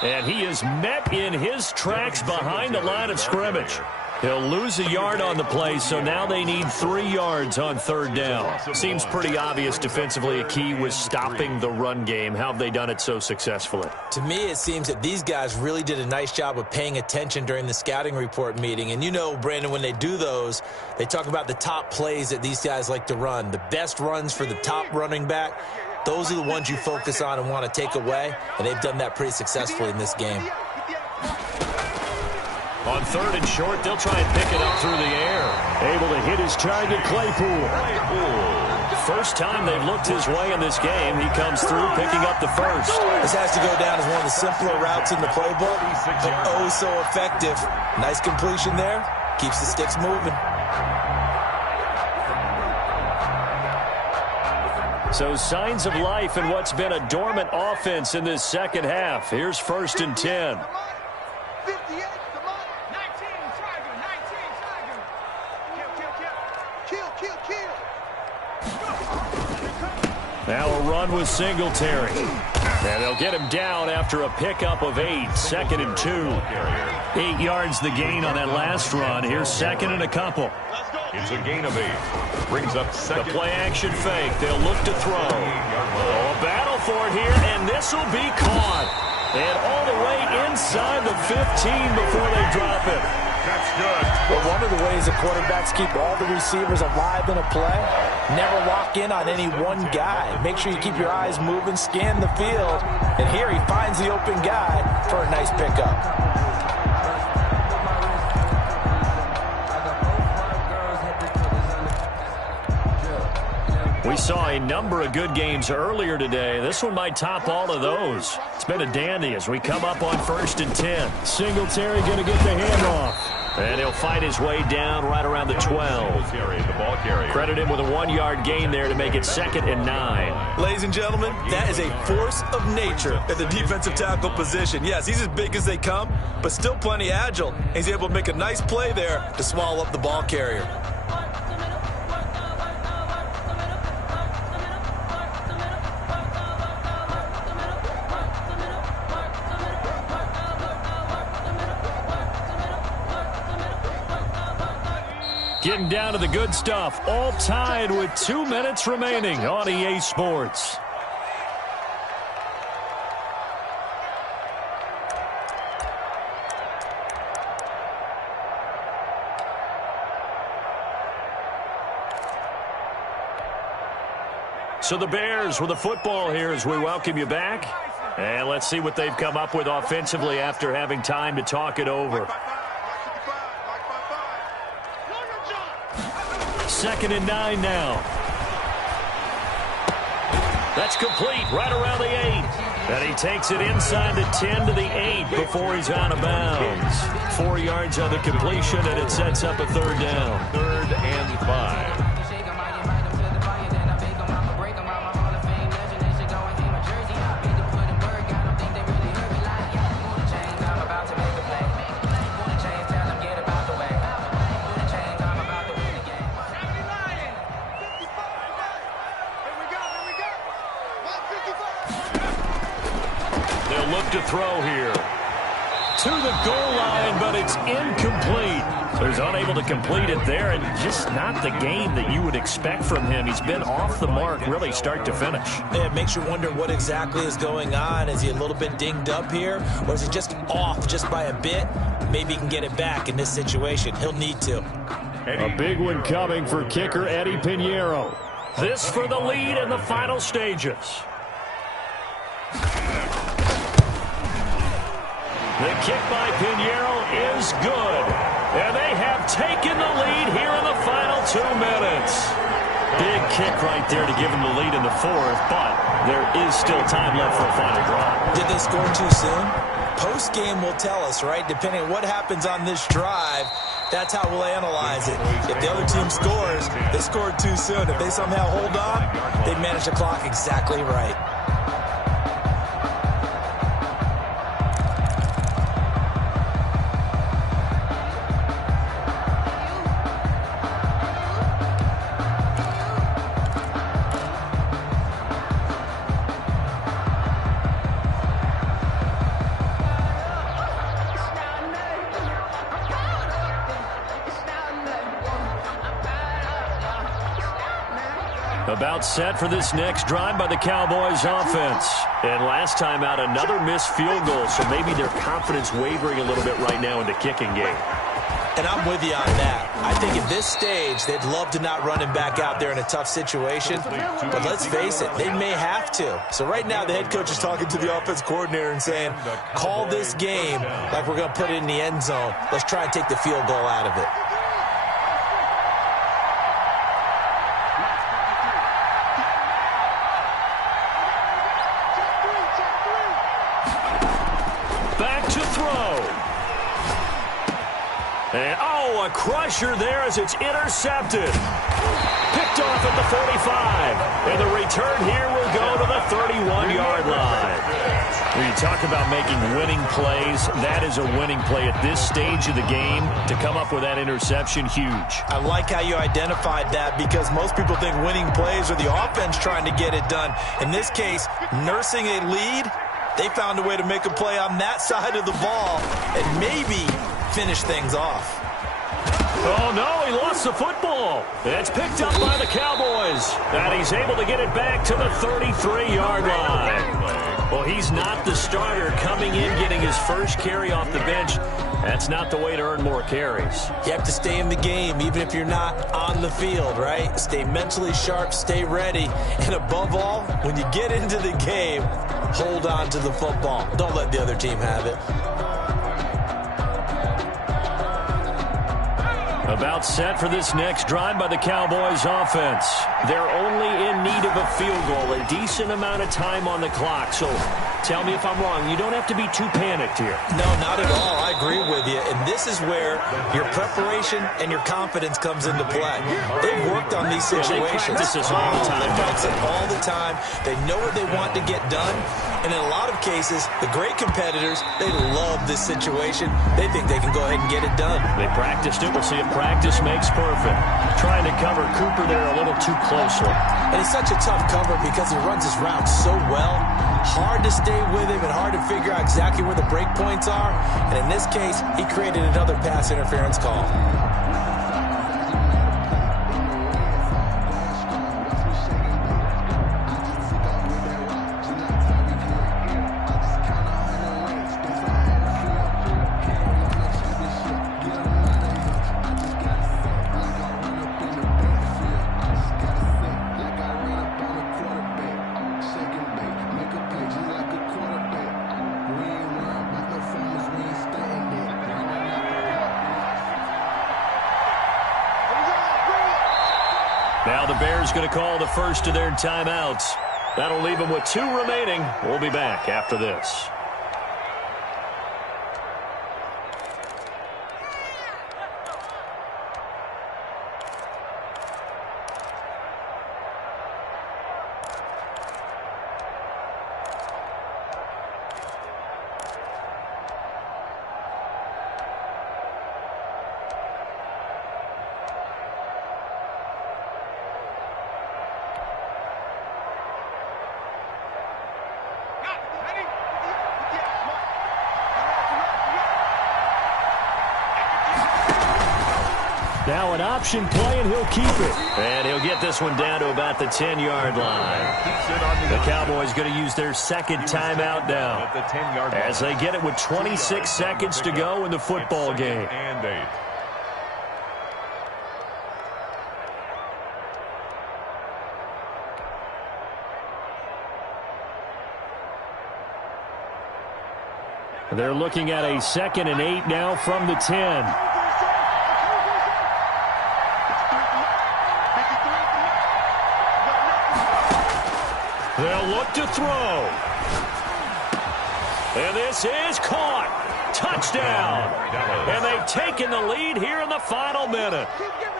And he is met in his tracks behind the line of scrimmage. He'll lose a yard on the play, so now they need 3 yards on 3rd down. Seems pretty obvious defensively a key was stopping the run game. How have they done it so successfully? To me, it seems that these guys really did a nice job of paying attention during the scouting report meeting. And you know, Brandon, when they do those, they talk about the top plays that these guys like to run. The best runs for the top running back. Those are the ones you focus on and want to take away, and they've done that pretty successfully in this game. On 3rd and short, they'll try and pick it up through the air. Able to hit his target, Claypool. First time they've looked his way in this game. He comes through picking up the first. This has to go down as one of the simpler routes in the playbook, but oh so effective. Nice completion there. Keeps the sticks moving. So signs of life in what's been a dormant offense in this second half. Here's 1st and 10. Now a run with Singletary. And they'll get him down after a pickup of 8. 2nd and 2. 8 yards the gain on that last run. Here's 2nd and a couple. It's a gain of 8. Brings up 2nd. The play action fake. They'll look to throw. Oh, a battle for it here, and this will be caught. And all the way inside the 15 before they drop it. That's good. But one of the ways the quarterbacks keep all the receivers alive in a play, never lock in on any one guy. Make sure you keep your eyes moving, scan the field, and here he finds the open guy for a nice pickup. We saw a number of good games earlier today. This one might top all of those. It's been a dandy as we come up on 1st and 10. Singletary going to get the handoff. And he'll fight his way down right around the 12. The ball carrier. Credit him with a 1-yard gain there to make it 2nd and 9. Ladies and gentlemen, that is a force of nature at the defensive tackle position. Yes, he's as big as they come, but still plenty agile. He's able to make a nice play there to swallow up the ball carrier. Getting down to the good stuff, all tied with 2 minutes remaining on EA Sports. So the Bears with the football here as we welcome you back. And let's see what they've come up with offensively after having time to talk it over. 2nd and 9 now. That's complete right around the 8. And he takes it inside the 10 to the 8 before he's out of bounds. 4 yards on the completion, and it sets up a 3rd down. 3rd and 5. Look to throw here. To the goal line, but it's incomplete. So he's unable to complete it there, and just not the game that you would expect from him. He's been off the mark really start to finish. Yeah, it makes you wonder what exactly is going on. Is he a little bit dinged up here, or is he just off just by a bit? Maybe he can get it back in this situation. He'll need to. A big one coming for kicker Eddie Pinheiro. This for the lead in the final stages. The kick by Pinheiro is good. And they have taken the lead here in the final 2 minutes. Big kick right there to give them the lead in the fourth, but there is still time left for a final drive. Did they score too soon? Post-game will tell us, right? Depending on what happens on this drive, that's how we'll analyze it. If the other team scores, they scored too soon. If they somehow hold on, they manage the clock exactly right. About set for this next drive by the Cowboys offense. And last time out, another missed field goal, so maybe their confidence wavering a little bit right now in the kicking game. And I'm with you on that. I think at this stage, they'd love to not run him back out there in a tough situation. But let's face it, they may have to. So right now, the head coach is talking to the offense coordinator and saying, call this game like we're going to put it in the end zone. Let's try and take the field goal out of it. And, a crusher there as it's intercepted. Picked off at the 45. And the return here will go to the 31-yard line. When you talk about making winning plays, that is a winning play at this stage of the game. To come up with that interception, huge. I like how you identified that because most people think winning plays are the offense trying to get it done. In this case, nursing a lead, they found a way to make a play on that side of the ball and maybe finish things off. Oh, no, he lost the football. It's picked up by the Cowboys. And he's able to get it back to the 33-yard line. Well, he's not the starter coming in, getting his first carry off the bench. That's not the way to earn more carries. You have to stay in the game, even if you're not on the field, right? Stay mentally sharp, stay ready. And above all, when you get into the game, hold on to the football. Don't let the other team have it. About set for this next drive by the Cowboys offense. They're only in need of a field goal, a decent amount of time on the clock. So tell me if I'm wrong. You don't have to be too panicked here. No, not at all. I agree with you. And this is where your preparation and your confidence comes into play. They've worked on these situations. They practice this all the time. They practice it all the time. They know what they want to get done. And in a lot of cases, the great competitors, they love this situation. They think they can go ahead and get it done. They practiced it. We'll see if practice makes perfect. Trying to cover Cooper there a little too closely. And it's such a tough cover because he runs his route so well. Hard to stay with him and hard to figure out exactly where the break points are. And in this case, he created another pass interference call. Now the Bears going to call the first of their timeouts. That'll leave them with 2 remaining. We'll be back after this. Now an option play, and he'll keep it. And he'll get this one down to about the 10-yard line. The Cowboys going to use their second timeout now as they get it with 26 seconds to go in the football game. And 8. They're looking at a 2nd and 8 now from the 10. They'll look to throw. And this is caught. Touchdown. And they've taken the lead here in the final minute.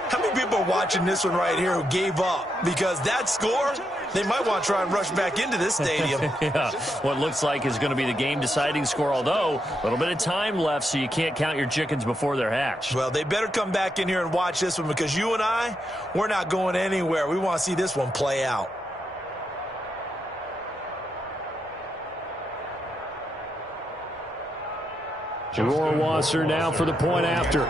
How many people are watching this one right here who gave up? Because that score, they might want to try and rush back into this stadium. Yeah, what looks like is going to be the game-deciding score, although a little bit of time left, so you can't count your chickens before they're hatched. Well, they better come back in here and watch this one, because you and I, we're not going anywhere. We want to see this one play out. Rohrwasser now for the point after.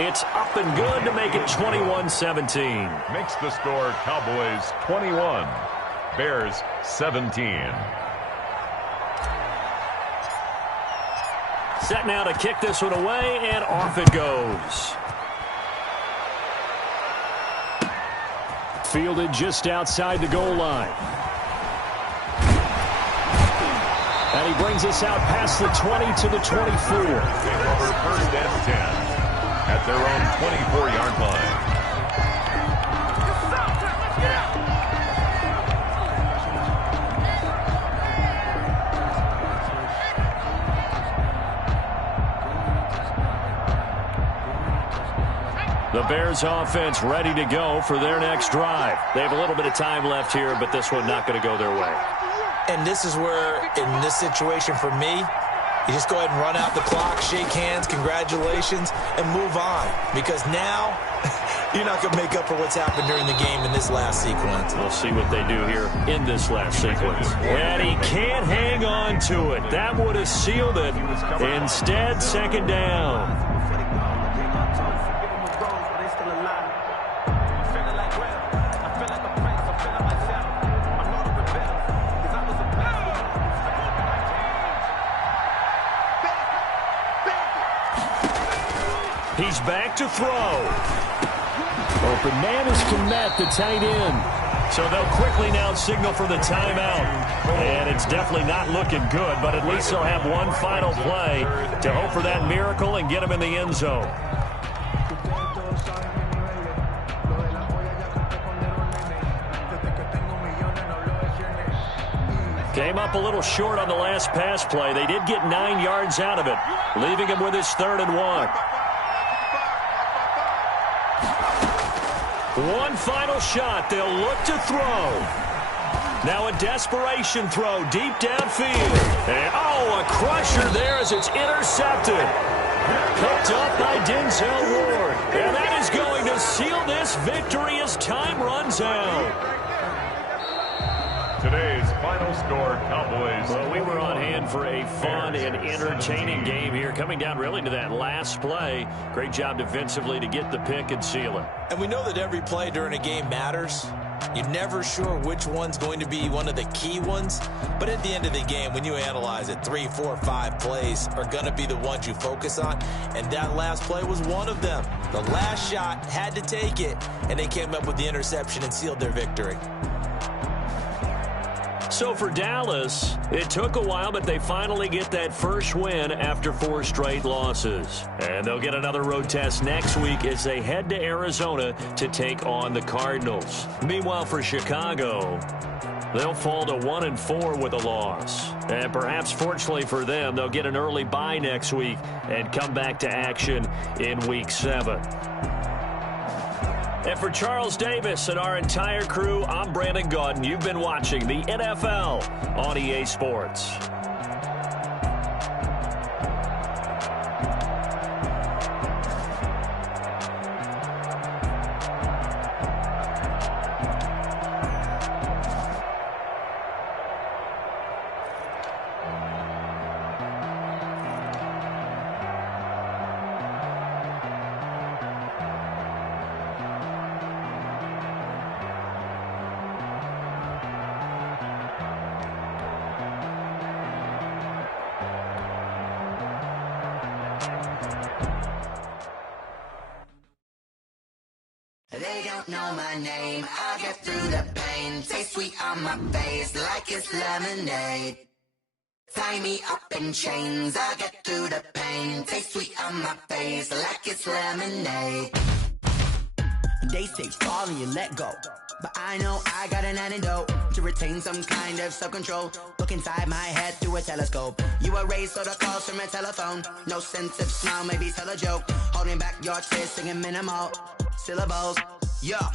It's up and good to make it 21-17. Makes the score Cowboys 21, Bears 17. Set now to kick this one away, and off it goes. Fielded just outside the goal line. And he brings us out past the 20 to the 24. Over 1st and 10 at their own 24-yard line. The Bears offense ready to go for their next drive. They have a little bit of time left here, but this one not going to go their way. And this is where, in this situation for me, you just go ahead and run out the clock, shake hands, congratulations, and move on. Because now, you're not going to make up for what's happened during the game in this last sequence. We'll see what they do here in this last sequence. And he can't hang on to it. That would have sealed it. Instead, 2nd down. He's back to throw. Open man is Komet, the tight end. So they'll quickly now signal for the timeout. And it's definitely not looking good, but at least they'll have one final play to hope for that miracle and get him in the end zone. Came up a little short on the last pass play. They did get 9 yards out of it, leaving him with his 3rd and 1. One final shot. They'll look to throw. Now a desperation throw deep downfield. And, a crusher there as it's intercepted. Picked up by Denzel Ward. And that is going to seal this victory as time runs out. Today's final score, Cowboys. Well, we were on hand for a fun and entertaining game here, coming down really to that last play. Great job defensively to get the pick and seal it. And we know that every play during a game matters. You're never sure which one's going to be one of the key ones. But at the end of the game, when you analyze it, 3, 4, 5 plays are going to be the ones you focus on. And that last play was one of them. The last shot had to take it, and they came up with the interception and sealed their victory. So for Dallas, it took a while, but they finally get that first win after 4 straight losses. And they'll get another road test next week as they head to Arizona to take on the Cardinals. Meanwhile, for Chicago, they'll fall to 1-4 with a loss. And perhaps fortunately for them, they'll get an early bye next week and come back to action in Week 7. And for Charles Davis and our entire crew, I'm Brandon Gaudin. You've been watching the NFL on EA Sports. don't know my name, I get through the pain. Taste sweet on my face like it's lemonade. Tie me up in chains, I get through the pain. Taste sweet on my face like it's lemonade. They say fall and you let go, but I know I got an antidote to retain some kind of self-control. Look inside my head through a telescope. You erase all the calls from a telephone. No sense of smile, maybe tell a joke. Holding back your tears, singing minimal syllables. Yeah,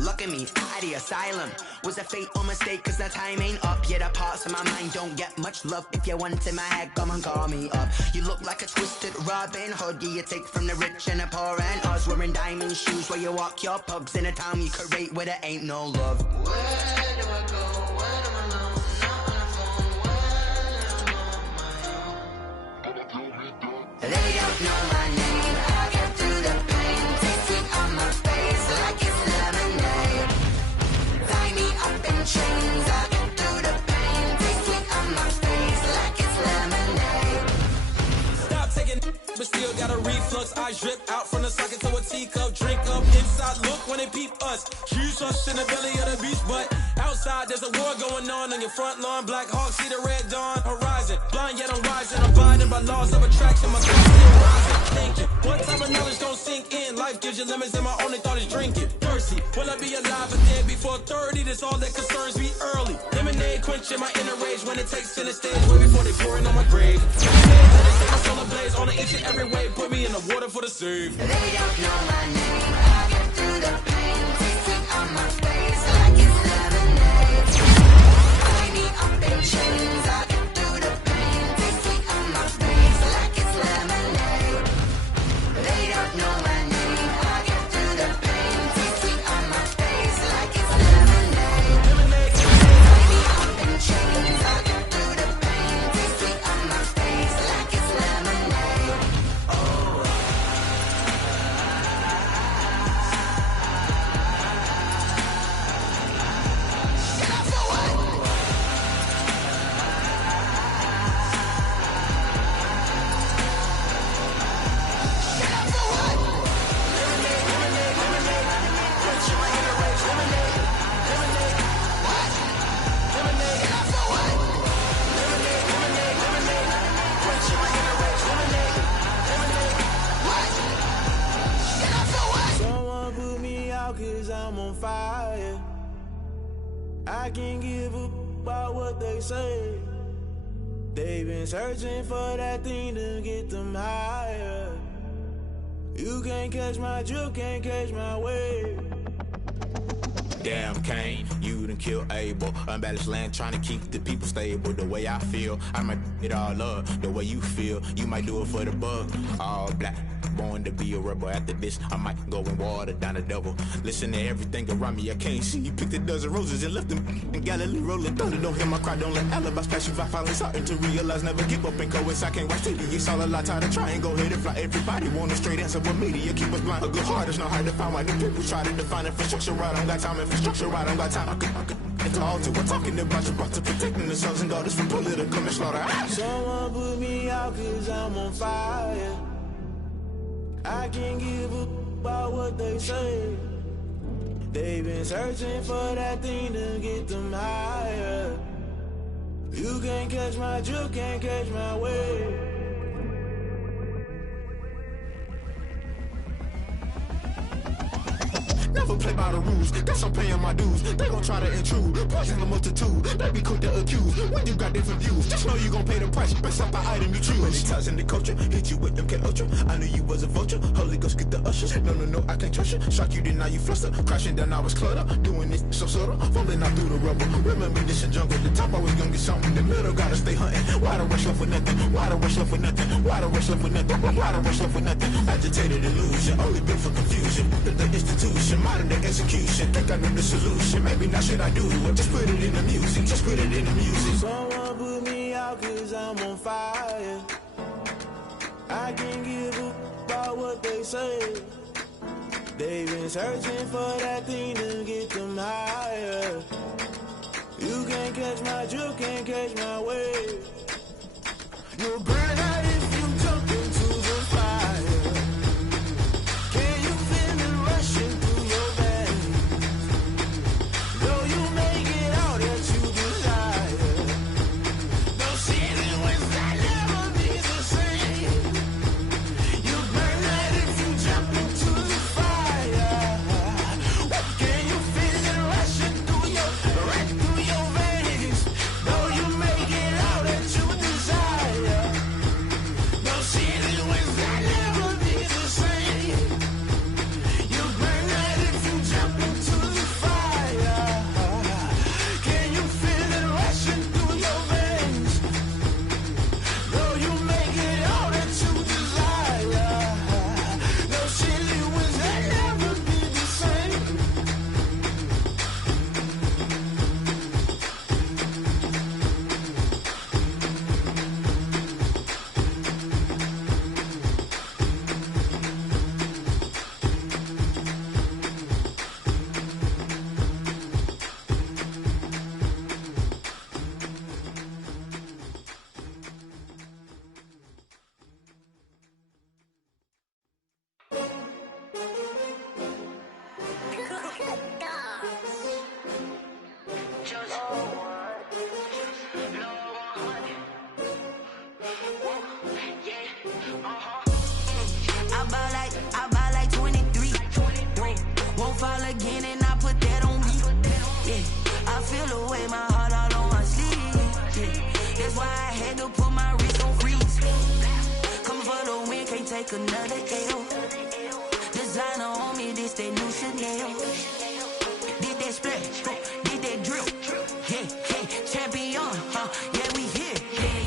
look at me, out of the asylum. Was a fate or mistake, cause the time ain't up. Yeah, the parts of my mind don't get much love. If you want in my head, come and call me up. You look like a twisted Robin Hood. Yeah, you take from the rich and the poor and us. Wearing diamond shoes where you walk your pugs. In a town you create where there ain't no love. Where do I go when I'm alone? Not on the phone when I'm on my own. They don't know my name, I get through the pain. Taste sweet on my face like it's lemonade. Tie me up in chains, I get through the pain. Taste sweet on my face like it's lemonade. Stop taking but still got a reflux. Eyes drip out from the socket to a teacup. Drink up inside, look when they peep us. Choose us in the belly of the beast, but outside there's a war going on your front lawn. Black Hawk, see the red dawn horizon. Blind yet I'm rising, abiding by laws of attraction. My thoughts still rising, thinking what type of knowledge gon' sink in? Life gives you lemons and my only thought is drinking. Thirsty, will I be alive or dead before 30? That's all that concerns me early. Lemonade quenching my inner rage when it takes center stage. Way before they pour it on my grave. Lemonade, let it set my soul ablaze on each and every way. Put me in the water for the save. They don't know my name, I get through the pain. Taste sweet on my face like it's lemonade. Tie me up in chains, I get through the pain. Taste sweet on my face like it's lemonade. They don't know my name, I get through the pain. Taste sweet on my face like it's lemonade. Tie me up in chains, I get through the pain. Taste sweet on my face like it's lemonade. Someone put me out cause I'm on fire. I can't give a about what they say. They've been searching for that thing to get them higher. You can't catch my drift, can't catch my wave. Damn Kane, you done killed Abel. Unbalanced land trying to keep the people stable. The way I feel, I might it all up. The way you feel, you might do it for the bug. All black, born to be a rebel. After this, I might go and water down the double. Listen to everything around me, I can't see. You picked a dozen roses and left them in Galilee rolling thunder. Don't hear my cry, don't let alibis pass you. I finally starting to realize, never give up and coincide. I can't watch TV, it's all a lot. Tired of trying, go ahead and fly. Everybody want a straight answer, but media keep us blind. A good heart is not hard to find. Why the people try to define infrastructure right? I don't got time, infrastructure right? I don't got time. I could it's all to we're talking about you, about to protecting the sons and daughters from political manslaughter. Someone put me out cause I'm on fire. I can't give a about what they say. They've been searching for that thing to get them higher. You can't catch my drift, can't catch my wave. Never play by the rules, guess I'm paying my dues. They gon' try to intrude, poison the multitude. They be quick to accuse, when you got different views. Just know you gon' pay the price, based off the item you choose. Many ties in the culture, hit you with them K-Ultra. I knew you was a vulture, Holy Ghost get the ushers. No, I can't trust you. Shock you, then now you fluster. Crashing down, I was cluttered. Doing this so subtle, falling out through the rubble. Remember this a jungle, the top always gonna get something. The middle gotta stay hunting. Why the rush left with nothing? Why the rush left with nothing? Why the rush left with nothing? Why the rush left with nothing? Agitated illusion, only built for confusion. The institution, modern day execution. Think I know the solution. Maybe not should I do it? Just put it in the music. Just put it in the music. Someone put me out cause I'm on fire. I can't give a about what they say. They've been searching for that thing to get them higher. You can't catch my drift, can't catch my wave. You'll burn out if you jump into the fire. Can you feel it rushing through your veins? take another L. Designer on me, this that new Chanel. Did that splash, did that drill. Yeah, champion, yeah, we here.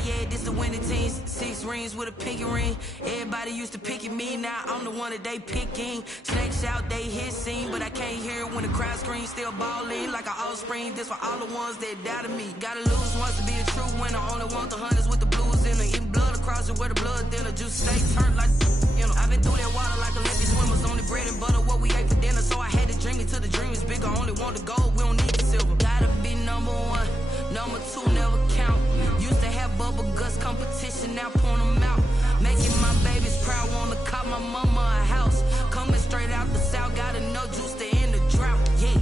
Yeah, this the winning team. 6 rings with a pinky ring. Everybody used to pick at me, now I'm the one that they picking. Snakes out, they hit scene, but I can't hear it when the crowd screams. Still balling like an offspring. This for all the ones that doubted me. Gotta lose once to be a true winner. Only want the hunters with the blues in it. Eating blood across it where the blood thinner. Juice stay turned like, you know. I've been through that water like Olympic swimmers. Only bread and butter, what we ate for dinner. So I had to dream it till the dream is bigger. Only want the gold, we don't need the silver. Gotta be number 1, number 2 never count. Used to have bubble guts competition, now point them out. Making my babies proud, wanna cop my mama a house. Coming straight out the south, gotta know juice to end the drought. Yeah,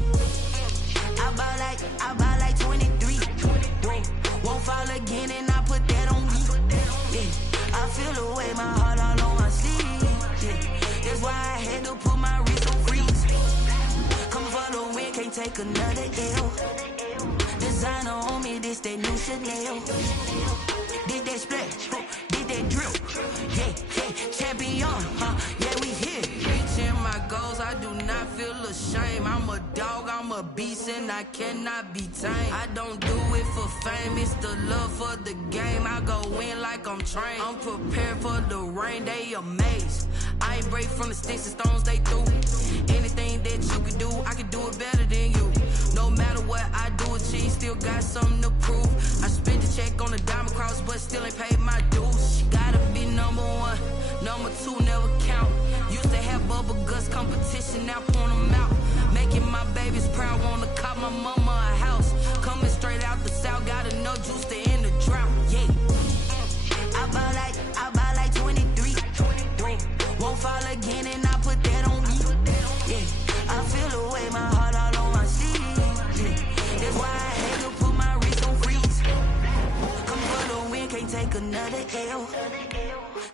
I buy like 23. Whoa, won't fall again and I put that on me. Yeah, I feel the way, my heart all on my sleeve. Yeah, that's why I had to put my wrist on freeze. Come for the win, can't take another L. Designer on me, this that new Chanel. Did that splash, did that drill. Yeah, champion, yeah, we here. Reaching my goals, I do not feel ashamed. I'm a dog, I'm a beast, and I cannot be tamed. I don't do it for fame, it's the love for the game. I go in like I'm trained. I'm prepared for the rain, they amazed. I ain't break from the sticks and stones they threw. Anything that you can do, I can do it better than you. No matter what I do, achieve, still got something to prove. I spent the check on the diamond cross, but still ain't paid my dues. Gotta be number 1, number 2 never count. Used to have bubble guts competition, now point them out. Making my babies proud, wanna cop my mama a house. Coming straight out the south, gotta know juice to end the drought. Yeah, I buy like 23. Won't fall again and I put that on me. Yeah, I feel the way, my heart all on my sleeve. Yeah, that's why I had to put my wrist on freeze. Come for the win, can't take another L.